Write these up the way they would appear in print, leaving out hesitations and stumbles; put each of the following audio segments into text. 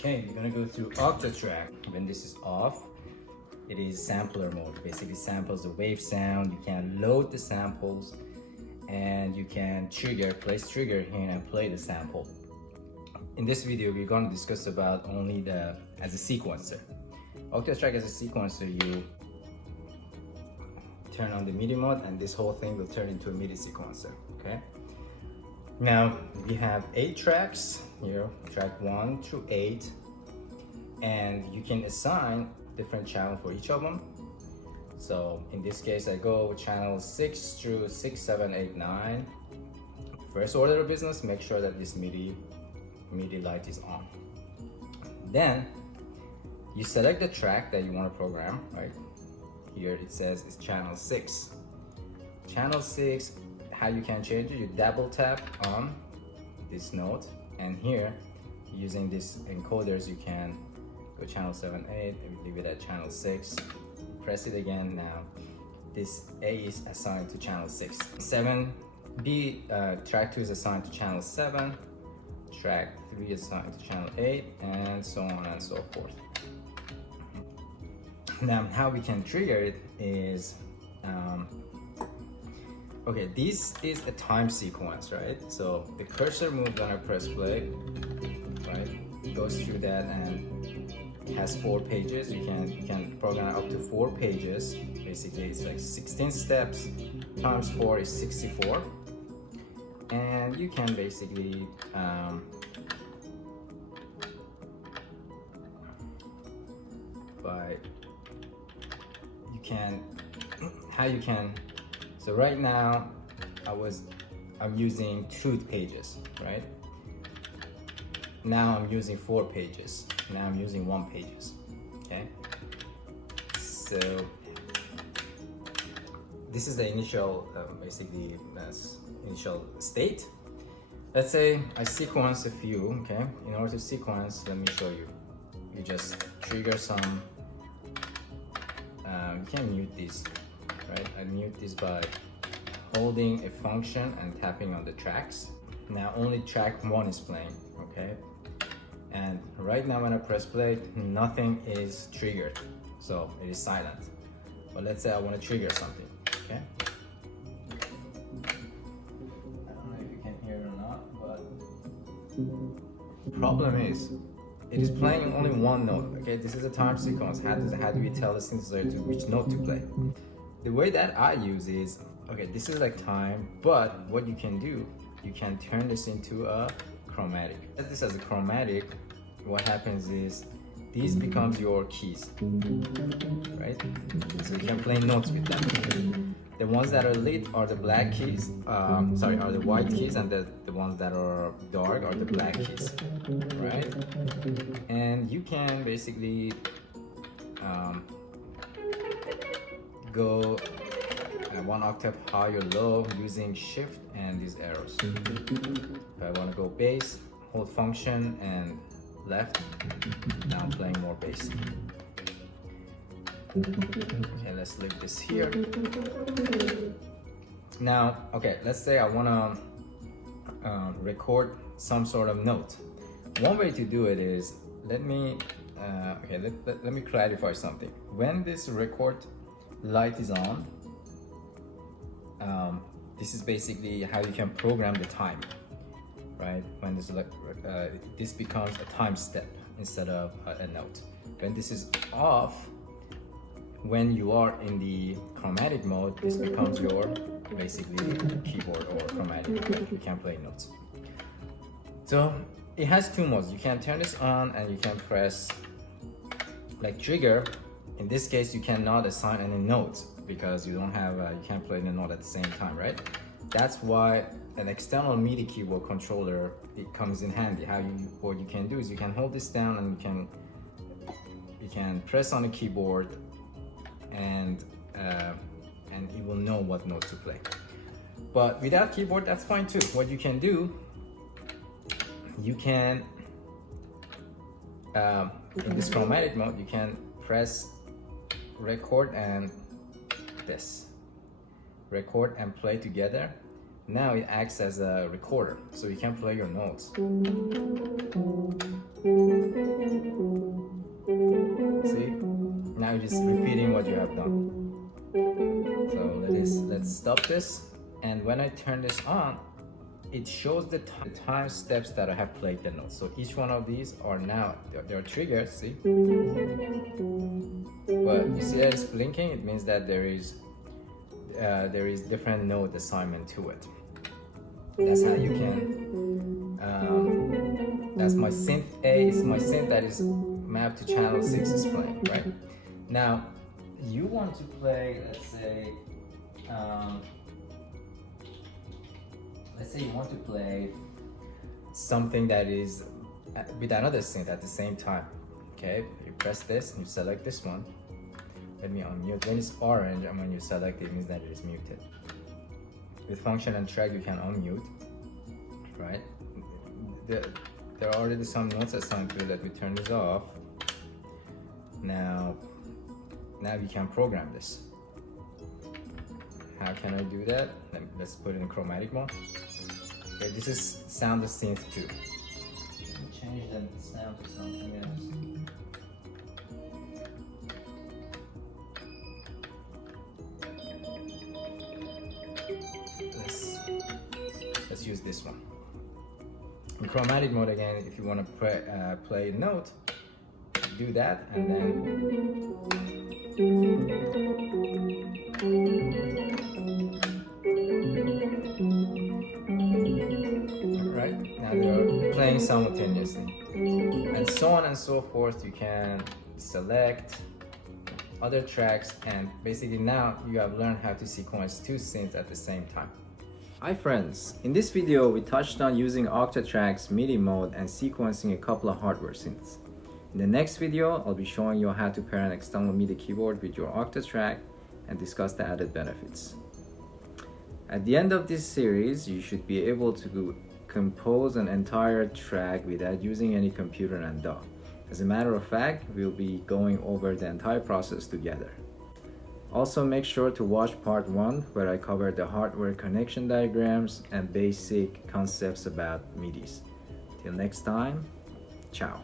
Okay, we're gonna go through Octatrack. When this is off, it is sampler mode. Basically samples the wave sound. You can load the samples and you can place trigger here and play the sample. In this video, we're gonna discuss about only as a sequencer. Octatrack as a sequencer, you turn on the MIDI mode and this whole thing will turn into a MIDI sequencer, okay? Now, we have 8 tracks here, track 1 through 8, and you can assign different channel for each of them. So in this case, I go channel 6 through 6, 7, 8, 9. First order of business, make sure that this MIDI light is on. Then you select the track that you want to program, right? Here it says it's channel 6. Channel 6, how you can change it, you double tap on this note, and here using this encoders you can go channel 7, 8, and leave it at channel 6, press it again. Now this A is assigned to channel 6. 7B, track 2 is assigned to channel 7, track 3 is assigned to channel 8, and so on and so forth. Now how we can trigger it is okay, this is a time sequence, right? So the cursor moves when I press play, right? It goes through that and it has 4 pages. You can program up to 4 pages. Basically, it's like 16 steps times 4 is 64, and you can basically so right now I'm using 2 pages, right? Now I'm using 4 pages. Now I'm using 1 pages, okay? So this is the initial, basically that's initial state. Let's say I sequence a few, okay? In order to sequence, let me show you. You just trigger some, you can mute this, right? I mute this by holding a function and tapping on the tracks. Now only track 1 is playing, okay? And right now when I press play, nothing is triggered, so it is silent. But let's say I want to trigger something, okay? I don't know if you can hear it or not, but the problem is it is playing only 1 note, okay? This is a time sequence. How do we tell the synthesizer to which note to play? The way that I use is, okay, this is like time, but what you can do, you can turn this into a chromatic. Set this as a chromatic, what happens is, these becomes your keys, right? So you can play notes with them. The ones that are lit are the black keys, are the white keys, and the ones that are dark are the black keys, right? And you can basically go 1 octave high or low using shift and these arrows. If I want to go bass, hold function and left. Now I'm playing more bass. Okay, let's leave this here. Now, okay, let's say I want to record some sort of note. One way to do it is, let me clarify something. When this record light is on, this is basically how you can program the time, right? When this becomes a time step instead of a note. When this is off, when you are in the chromatic mode, this becomes your basically keyboard or chromatic. You can play notes. So it has 2 modes. You can turn this on and you can press like trigger. In this case, you cannot assign any notes because you don't have, you can't play the note at the same time, right? That's why an external MIDI keyboard controller, it comes in handy. What you can do is you can hold this down and you can press on the keyboard and it will know what note to play. But without keyboard, that's fine too. What you can do, you can in this chromatic mode, you can press record and this record and play together. now it acts as a recorder, so you can play your notes. See? Now you're just repeating what you have done. So let's stop this, and when I turn this on, it shows the time steps that I have played the notes. So each one of these are now, they're triggered, see? But you see that it's blinking, it means that there is different note assignment to it. That's how you can, that's my synth A, it's my synth that is mapped to channel 6 is playing, right? Now, you want to play, let's say you want to play something that is with another synth at the same time. Okay, you press this and you select this one. Let me unmute. When it's orange and when you select it means that it is muted. With function and track you can unmute, right? There are already some notes assigned to it. Let me turn this off. Now you can program this. How can I do that? Let's put it in chromatic mode. Okay, this is sound of synth 2. Let me change the sound to something else. Let's use this one. In chromatic mode again, if you want to play a note, do that and then right now they are playing simultaneously, and so on and so forth. You can select other tracks, and basically now you have learned how to sequence 2 synths at the same time. Hi friends, in this video we touched on using Octatrack's MIDI mode and sequencing a couple of hardware synths. In the next video, I'll be showing you how to pair an external MIDI keyboard with your Octatrack and discuss the added benefits. At the end of this series, you should be able to compose an entire track without using any computer and DAW. As a matter of fact, we'll be going over the entire process together. Also, make sure to watch part 1 where I cover the hardware connection diagrams and basic concepts about MIDIs. Till next time, ciao.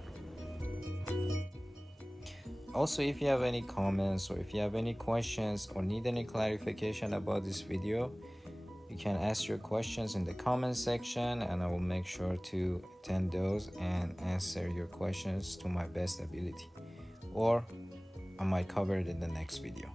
Also, if you have any comments or if you have any questions or need any clarification about this video, you can ask your questions in the comment section and I will make sure to attend those and answer your questions to my best ability. Or I might cover it in the next video.